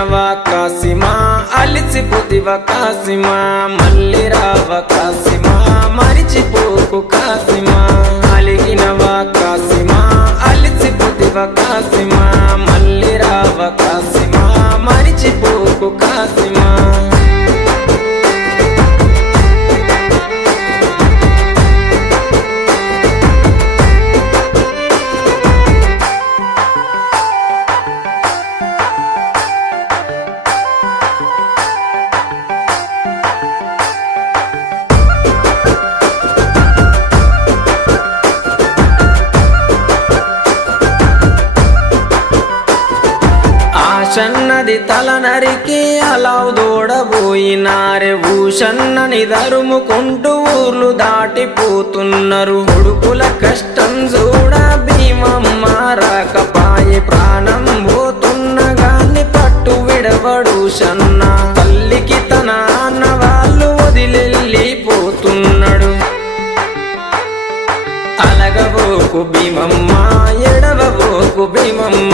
అలిగినవా కాసిమా అలిసిపోతివా కాసిమా మళ్ళీ రావా కాసిమా మరిచిపోకు కాసిమా అలిగినవా కాసిమా అలిసిపోతివా కాసిమా మళ్ళీ రావా కాసిమా మరిచిపోకు కాసిమా ఆశన్నది తల నరికి అలావు దూడబోయినారే ఊషన్నని దరుముకుంటూ ఊర్లు దాటిపోతున్నారు కొడుకుల కష్టం చూడ భీమమ్మ రాకపాయే ప్రాణం పోతున్న గాని పట్టు విడవడు షన్న తల్లికి తన అన్న వాళ్ళు వదిలెళ్ళిపోతున్నాడు అలగబోకు భీమమ్మ ఎడవబోకు భీమమ్మ